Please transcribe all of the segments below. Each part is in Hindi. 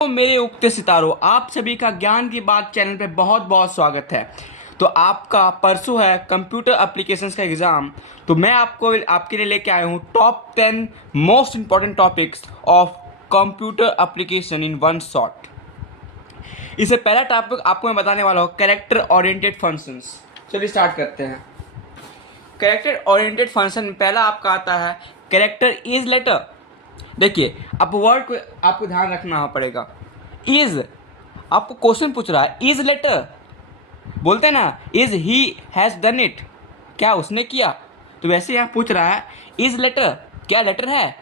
तो मेरे उगते सितारों, आप सभी का ज्ञान की बात चैनल पे बहुत बहुत स्वागत है। तो आपका परसों है कंप्यूटर एप्लीकेशंस का एग्ज़ाम। तो मैं आपके लिए लेके आया हूँ top 10 most important topics of computer application in one shot. इससे पहला टॉपिक आपको मैं बताने वाला हूँ कैरेक्टर ओरिएंटेड फंक्शंस। चलिए स्टार्ट करते हैं। कैरेक्टर ओरिएंटेड फंक्शन में पहला आपका आता है कैरेक्टर इज लेटर। देखिए, अब वर्ड को आपको ध्यान रखना पड़ेगा। इज, आपको क्वेश्चन पूछ रहा है इज लेटर, बोलते हैं ना is he has done it, क्या उसने किया। तो वैसे यहाँ पूछ रहा है इज लेटर, क्या लेटर है।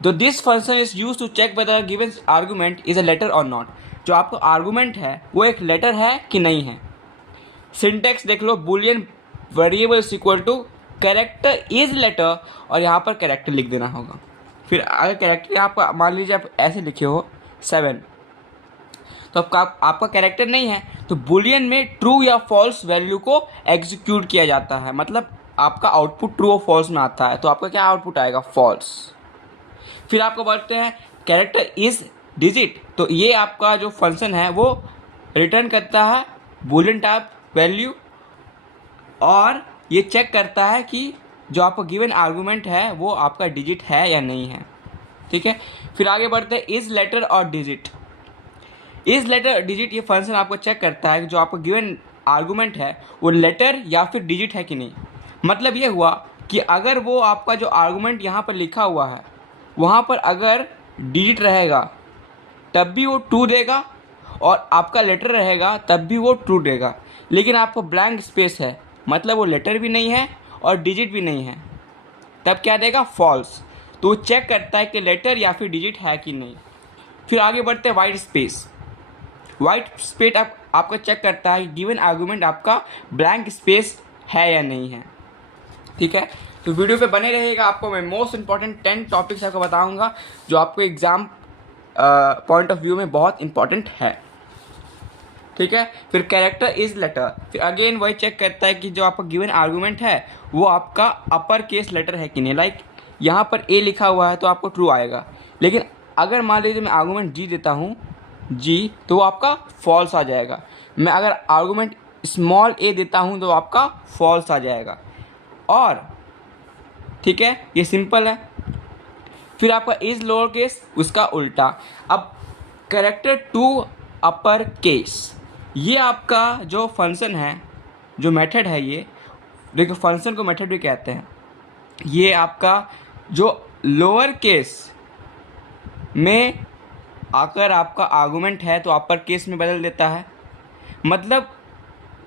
तो this function is use to check whether given argument is a letter or not. जो आपको आर्गूमेंट है वो एक लेटर है कि नहीं है। सिंटेक्स देख लो, boolean variable is equal to character is letter और यहाँ पर कैरेक्टर लिख देना होगा। फिर अगर कैरेक्टर यहाँ पर मान लीजिए आप ऐसे लिखे हो 7, तो आपका कैरेक्टर नहीं है तो बुलियन में ट्रू या फॉल्स वैल्यू को एग्जीक्यूट किया जाता है। मतलब आपका आउटपुट ट्रू और फॉल्स में आता है, तो आपका क्या आउटपुट आएगा, फॉल्स। फिर आपको बोलते हैं कैरेक्टर इज डिजिट। तो ये आपका जो फंक्शन है वो रिटर्न करता है बुलियन टाइप वैल्यू और ये चेक करता है कि जो आपका गिवन आर्गूमेंट है वो आपका डिजिट है या नहीं है। ठीक है, फिर आगे बढ़ते हैं इज लेटर और डिजिट। इज लेटर डिजिट ये फंक्शन आपको चेक करता है कि जो आपका गिवन आर्गूमेंट है वो लेटर या फिर डिजिट है कि नहीं। मतलब ये हुआ कि अगर वो आपका जो आर्गूमेंट यहाँ पर लिखा हुआ है वहाँ पर अगर डिजिट रहेगा तब भी वो ट्रू देगा और आपका लेटर रहेगा तब भी वो ट्रू देगा। लेकिन आपको ब्लैंक स्पेस है, मतलब वो लेटर भी नहीं है और डिजिट भी नहीं है, तब क्या देगा, फॉल्स। तो वो चेक करता है कि लेटर या फिर डिजिट है कि नहीं। फिर आगे बढ़ते हैं वाइट स्पेस। वाइट स्पेस आपका चेक करता है गिवन आर्गूमेंट आपका ब्लैंक स्पेस है या नहीं है। ठीक है, तो वीडियो पे बने रहेगा, आपको मैं मोस्ट इंपॉर्टेंट 10 टॉपिक्स आपको बताऊंगा जो आपको एग्जाम पॉइंट ऑफ व्यू में बहुत इंपॉर्टेंट है। ठीक है, फिर कैरेक्टर इज लेटर। फिर अगेन वही चेक करता है कि जो आपका गिवन आर्गूमेंट है वो आपका अपर केस लेटर है कि नहीं। लाइक यहाँ पर ए लिखा हुआ है तो आपको ट्रू आएगा, लेकिन अगर मान लीजिए मैं आर्गूमेंट जी देता हूँ जी, तो वो आपका फॉल्स आ जाएगा। मैं अगर आर्गूमेंट स्मॉल ए देता हूँ तो आपका फॉल्स आ जाएगा। और ठीक है, ये सिंपल है। फिर आपका इज लोअर केस, उसका उल्टा। अब कैरेक्टर टू अपर केस, ये आपका जो फंक्शन है, जो मेथड है, ये देखो फंक्शन को मेथड भी कहते हैं। ये आपका जो लोअर केस में अगर आपका आर्गूमेंट है तो अपर केस में बदल देता है। मतलब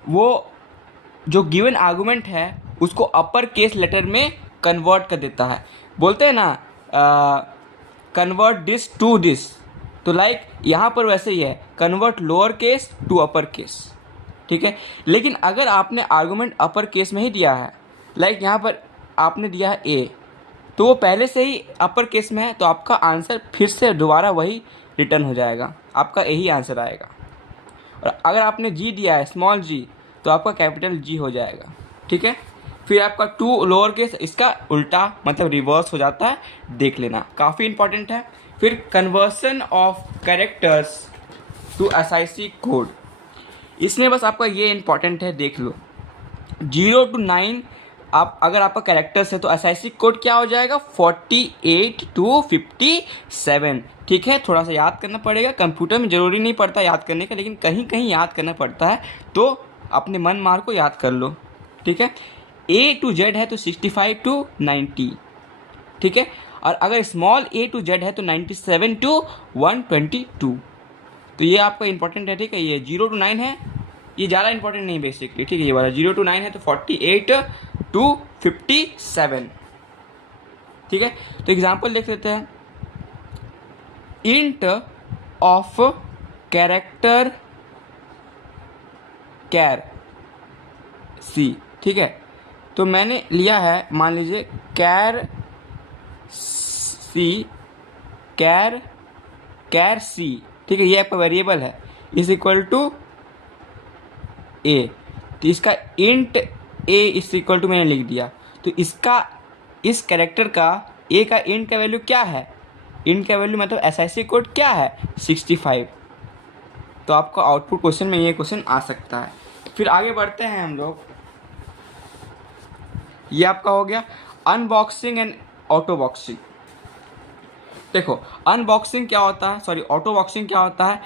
वो जो गिवन आर्गूमेंट है उसको अपर केस लेटर में कन्वर्ट कर देता है। बोलते हैं ना कन्वर्ट दिस टू दिस, तो लाइक यहाँ पर वैसे ही है, convert lower case to upper case. ठीक है, लेकिन अगर आपने आर्गूमेंट अपर केस में ही दिया है, लाइक यहाँ पर आपने दिया है ए, तो वो पहले से ही अपर केस में है, तो आपका आंसर फिर से दोबारा वही रिटर्न हो जाएगा, आपका यही आंसर आएगा। और अगर आपने जी दिया है स्मॉल जी, तो आपका कैपिटल जी हो जाएगा। ठीक है, फिर आपका टू लोअर केस, इसका उल्टा मतलब रिवर्स हो जाता है, देख लेना, काफ़ी इंपॉर्टेंट है। फिर conversion of characters to ASCII code, इसमें बस आपका ये इंपॉर्टेंट है, देख लो 0 to 9 आप अगर आपका कैरेक्टर्स है तो एसआईसी कोड क्या हो जाएगा, 48 to 57। ठीक है, थोड़ा सा याद करना पड़ेगा, कंप्यूटर में ज़रूरी नहीं पड़ता याद करने का, लेकिन कहीं कहीं याद करना पड़ता है, तो अपने मन मार को याद कर लो। ठीक है, A to Z है तो 65 to 90। ठीक है, और अगर स्मॉल A to Z है तो 97 to 122। तो ये आपका इंपॉर्टेंट है। ठीक है, ये 0 to 9 है, ये ज़्यादा इंपॉर्टेंट नहीं बेसिकली। ठीक है, ये वाला 0 to 9 है तो 48 to 57। ठीक है, तो एग्जाम्पल देख लेते हैं। इंट ऑफ कैरेक्टर कैर सी। ठीक है, तो मैंने लिया है, मान लीजिए कैर सी, कैर सी। ठीक है, ये आपका वेरिएबल है, इज इक्वल टू ए। तो इसका int a is equal to मैंने लिख दिया, तो इसका इस कैरेक्टर का ए का इंट का वैल्यू क्या है, इंट का वैल्यू मतलब एसआईसी कोड क्या है 65। तो आपका आउटपुट क्वेश्चन में ये क्वेश्चन आ सकता है। फिर आगे बढ़ते हैं हम लोग। ये आपका हो गया अनबॉक्सिंग एंड ऑटो बॉक्सिंग। देखो अनबॉक्सिंग क्या होता है, सॉरी ऑटो बॉक्सिंग क्या होता है,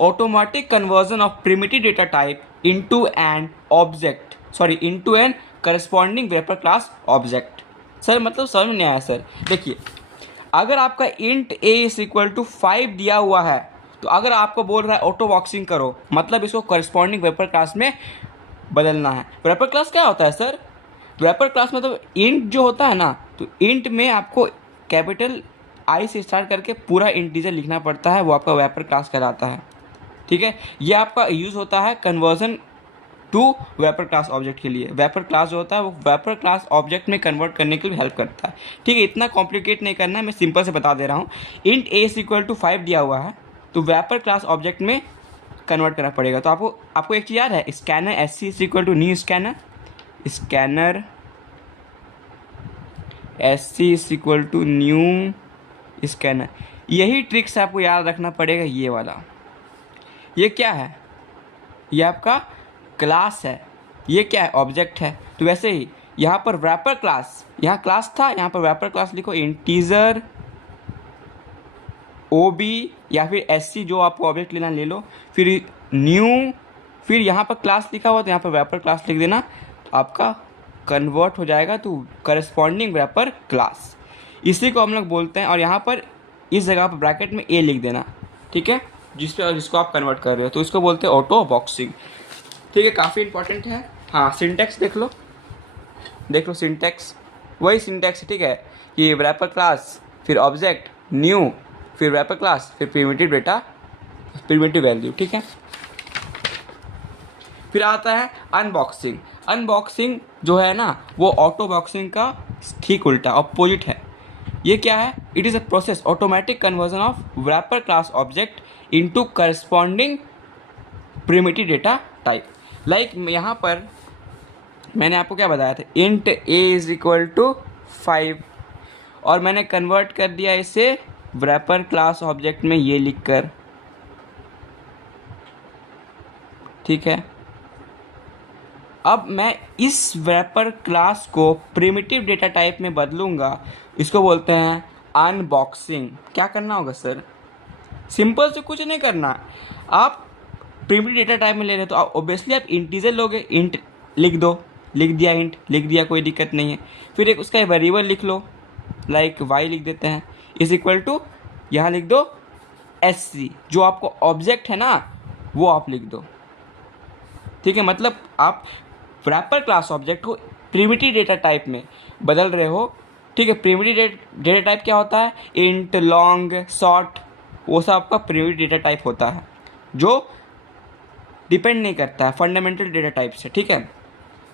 automatic conversion of primitive data type into an object, sorry into an corresponding wrapper class object. Sir मतलब समझ में नहीं आया सर। देखिए अगर आपका int a is equal to 5 दिया हुआ है, तो अगर आपको बोल रहा है ऑटो बॉक्सिंग करो, मतलब इसको करस्पॉन्डिंग वेपर क्लास में बदलना है। वेपर क्लास क्या होता है सर, वेपर क्लास मतलब इंट जो होता है ना, तो इंट में आपको कैपिटल आई से स्टार्ट करके पूरा इंटीजर लिखना पड़ता है, वो आपका वेपर क्लास कहलाता है। ठीक है, ये आपका यूज़ होता है conversion to wrapper class object के लिए। वेपर क्लास जो होता है वो वेपर क्लास ऑब्जेक्ट में कन्वर्ट करने के लिए हेल्प करता है। ठीक है, इतना कॉम्प्लिकेट नहीं करना है, मैं सिंपल से बता दे रहा हूँ। Int a is equal to 5 दिया हुआ है, तो वेपर क्लास ऑब्जेक्ट में कन्वर्ट करना पड़ेगा। तो आपको एक चीज़ याद है, scanner S C is equal to new scanner, scanner S C is equal to new scanner. यही ट्रिक्स आपको याद रखना पड़ेगा। ये वाला ये क्या है, ये आपका क्लास है, ये क्या है ऑब्जेक्ट है। तो वैसे ही यहाँ पर वैपर क्लास, यहाँ क्लास था, यहाँ पर वैपर क्लास लिखो इंटीजर ओ बी या फिर एस सी, जो आपको ऑब्जेक्ट लेना ले लो, फिर न्यू, फिर यहाँ पर क्लास लिखा हुआ तो यहाँ पर वैपर क्लास लिख देना, आपका कन्वर्ट हो जाएगा तो करस्पॉन्डिंग वैपर क्लास, इसी को हम लोग बोलते हैं। और यहाँ पर इस जगह पर ब्रैकेट में ए लिख देना, ठीक है, जिसको आप कन्वर्ट कर रहे हो, तो इसको बोलते हैं ऑटो बॉक्सिंग। ठीक है, काफ़ी इंपॉर्टेंट है। हाँ सिंटैक्स देख लो सिंटैक्स, वही सिंटैक्स है। ठीक है, कि वैपर क्लास, फिर ऑब्जेक्ट, न्यू, फिर वैपर क्लास, फिर प्रिमिटिव डेटा, प्रिमिटिव वैल्यू। ठीक है, फिर आता है अनबॉक्सिंग। अनबॉक्सिंग जो है ना, वो ऑटो बॉक्सिंग का ठीक उल्टा अपोजिट है। ये क्या है, it is a process automatic conversion of wrapper class object into corresponding primitive data type. Like यहाँ पर मैंने आपको क्या बताया था, int a is equal to 5, और मैंने कन्वर्ट कर दिया इसे वैपर क्लास ऑब्जेक्ट में ये लिखकर। ठीक है, अब मैं इस वैपर क्लास को प्रिमिटिव डेटा टाइप में बदलूंगा, इसको बोलते हैं अनबॉक्सिंग। क्या करना होगा सर, सिंपल से कुछ नहीं करना, आप प्रिमिटिव डेटा टाइप में ले रहे हो तो आप ऑब्वियसली आप इंटीजर लोगे, इंट लिख दो, लिख दिया, इंट लिख दिया, कोई दिक्कत नहीं है। फिर एक उसका वेरिएबल लिख लो, लाइक वाई लिख देते हैं, इज इक्वल टू यहाँ लिख दो एस सी, जो आपको ऑब्जेक्ट है ना वो आप लिख दो। ठीक है, मतलब आप वैपर क्लास ऑब्जेक्ट को प्रिमिटिव डेटा टाइप में बदल रहे हो। ठीक है, प्रिमिटिव डेटा टाइप क्या होता है, इंट, लॉन्ग, शॉर्ट, वो सब आपका प्रिमिटिव डेटा टाइप होता है, जो डिपेंड नहीं करता है फंडामेंटल डेटा टाइप से। ठीक है,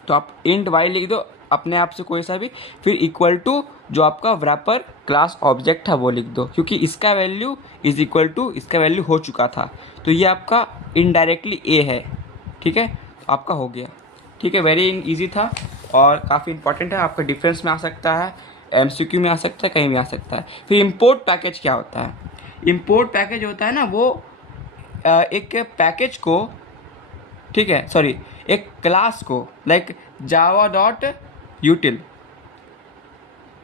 तो आप इंट वाई लिख दो अपने आप से कोई सा भी, फिर इक्वल टू जो आपका वैपर क्लास ऑब्जेक्ट है वो लिख दो, क्योंकि इसका वैल्यू इज इक्वल टू इसका वैल्यू हो चुका था, तो ये आपका इनडायरेक्टली ए है। ठीक है, तो आपका हो गया। ठीक है, वेरी इजी था और काफ़ी इंपॉर्टेंट है, आपका डिफरेंस में आ सकता है, एमसीक्यू में आ सकता है, कहीं भी आ सकता है। फिर इंपोर्ट पैकेज क्या होता है, इंपोर्ट पैकेज होता है ना, वो एक पैकेज को, ठीक है, सॉरी एक क्लास को, लाइक जावा डॉट यूटिल।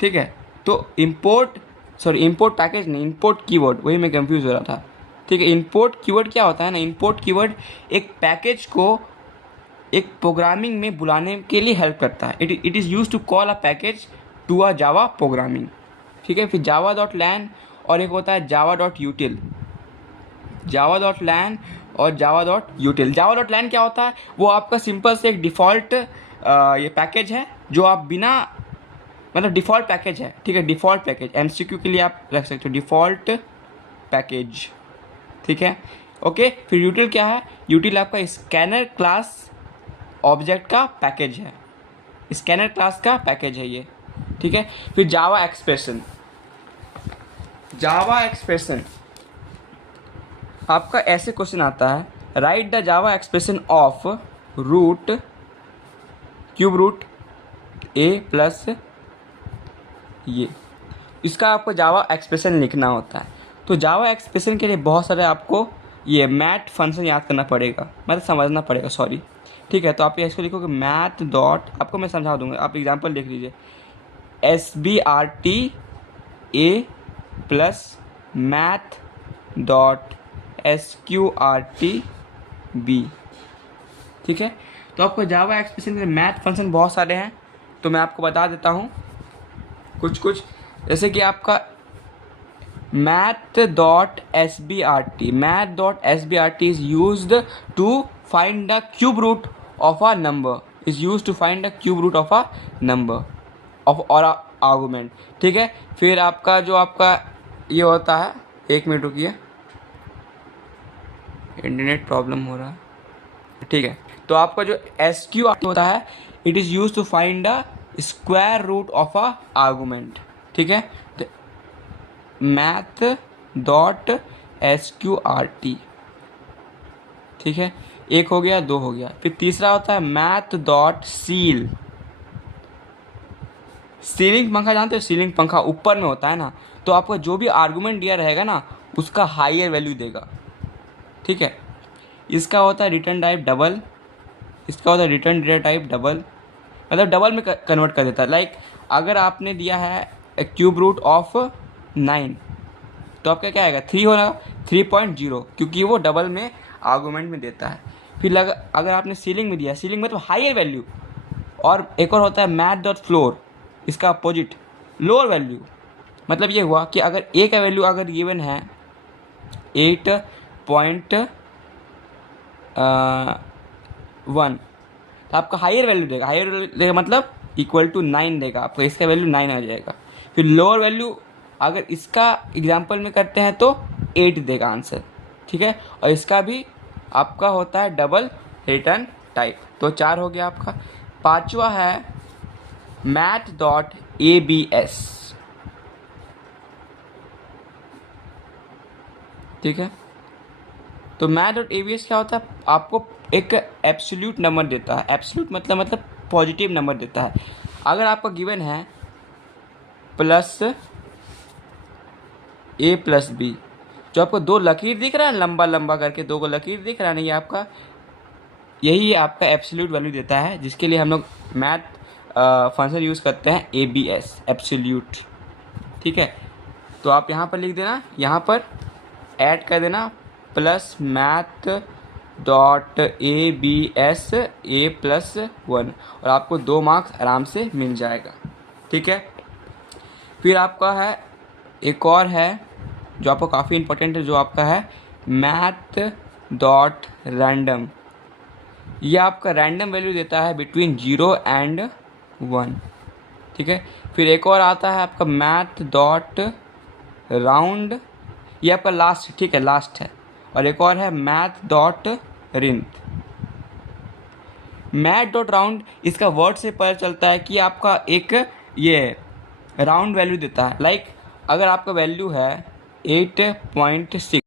ठीक है, तो इंपोर्ट पैकेज नहीं, इंपोर्ट कीवर्ड, वही मैं कंफ्यूज हो रहा था। ठीक है, इंपोर्ट कीवर्ड क्या होता है ना, इंपोर्ट कीवर्ड एक पैकेज को एक प्रोग्रामिंग में बुलाने के लिए हेल्प करता है। It is use to call a package to a Java programming. ठीक है, फिर जावा डॉट लैन और एक होता है जावा डॉट यूटिल, जावा डॉट लैन और जावा डॉट यूटिल। जावा डॉट लैन क्या होता है, वो आपका सिंपल से एक डिफ़ॉल्ट ये पैकेज है, जो आप बिना, मतलब डिफ़ॉल्ट पैकेज है। ठीक है, डिफ़ॉल्ट पैकेज एमसीक्यू के लिए आप रख सकते हो, डिफ़ॉल्ट पैकेज। ठीक है, ओके। फिर यूटिल क्या है, यूटिल आपका स्कैनर क्लास ऑब्जेक्ट का पैकेज है, स्कैनर क्लास का पैकेज है ये। ठीक है, फिर जावा एक्सप्रेशन, जावा एक्सप्रेशन आपका ऐसे क्वेश्चन आता है, write the Java expression of root cube root a plus ये। इसका आपको जावा एक्सप्रेशन लिखना होता है। तो जावा एक्सप्रेशन के लिए बहुत सारे आपको ये मैथ फंक्शन याद करना पड़ेगा, मतलब समझना पड़ेगा, सॉरी। ठीक है, तो आप इसको लिखोगे मैथ डॉट, आपको मैं समझा दूंगा, आप एग्जांपल लिख लीजिए, SBRT A plus math dot SQRT B। ठीक है, तो आपको जावा एक्सप्रेशन के मैथ फंक्शन बहुत सारे हैं, तो मैं आपको बता देता हूँ कुछ, जैसे कि आपका math dot SBRT is used to find the cube root of a number, of और आर्गुमेंट। ठीक है, फिर आपका जो आपका ये होता है, 1 मिनट रुकिए, इंटरनेट प्रॉब्लम हो रहा है। ठीक है, तो आपका जो SQRT होता है, it is use to find the square root of a argument. ठीक है, तो मैथ डॉट SQRT। ठीक है, 1 हो गया, 2 हो गया। फिर तीसरा होता है मैथ डॉट सील। सीलिंग पंखा जानते हो, सीलिंग पंखा ऊपर में होता है ना, तो आपका जो भी आर्गुमेंट दिया रहेगा ना, उसका हायर वैल्यू देगा। ठीक है, इसका होता है रिटर्न टाइप डबल, मतलब डबल में कन्वर्ट कर देता है। लाइक अगर आपने दिया है क्यूब रूट ऑफ 9, तो आपका क्या आएगा, 3 होगा, 3.0, क्योंकि वो डबल में आर्गुमेंट में देता है। फिर अगर आपने सीलिंग में दिया, सीलिंग में तो हायर वैल्यू। और एक और होता है मैथ डॉट फ्लोर, इसका अपोजिट लोअर वैल्यू। मतलब ये हुआ कि अगर ए का वैल्यू अगर गिवन है 8.1, तो आपका हायर वैल्यू देगा, मतलब इक्वल टू 9 देगा आपको, इसका वैल्यू 9 आ जाएगा। फिर लोअर वैल्यू अगर इसका एग्जांपल में करते हैं तो 8 देगा आंसर। ठीक है, और इसका भी आपका होता है डबल रिटर्न टाइप। तो 4 हो गया आपका। 5वां है मैथ डॉट ABS। ठीक है, तो मैथ डॉट ABS क्या होता है, आपको एक एब्सोल्यूट नंबर देता है। एब्सोल्यूट मतलब पॉजिटिव नंबर देता है। अगर आपका गिवन है प्लस A प्लस B, जो आपको 2 लकीर दिख रहा है, लंबा लंबा करके 2 को लकीर दिख रहा है ना, ये आपका, यही आपका एब्सोल्यूट वैल्यू देता है, जिसके लिए हम लोग मैथ फंक्शन यूज़ करते हैं ABS, एब्सोल्यूट। ठीक है, तो आप यहाँ पर लिख देना, यहाँ पर ऐड कर देना plus math dot ABS A+1, और आपको 2 मार्क्स आराम से मिल जाएगा। ठीक है, फिर आपका है एक और है जो आपको काफ़ी इंपॉर्टेंट है, जो आपका है मैथ डॉट रैंडम। ये आपका रैंडम वैल्यू देता है बिटवीन 0 एंड 1। ठीक है, फिर एक और आता है आपका मैथ डॉट राउंड, ये आपका लास्ट, ठीक है, लास्ट है। और एक और है math dot rint. Math dot round, इसका वर्ड से पता चलता है कि आपका एक ये राउंड वैल्यू देता है। लाइक अगर आपका वैल्यू है 8.6,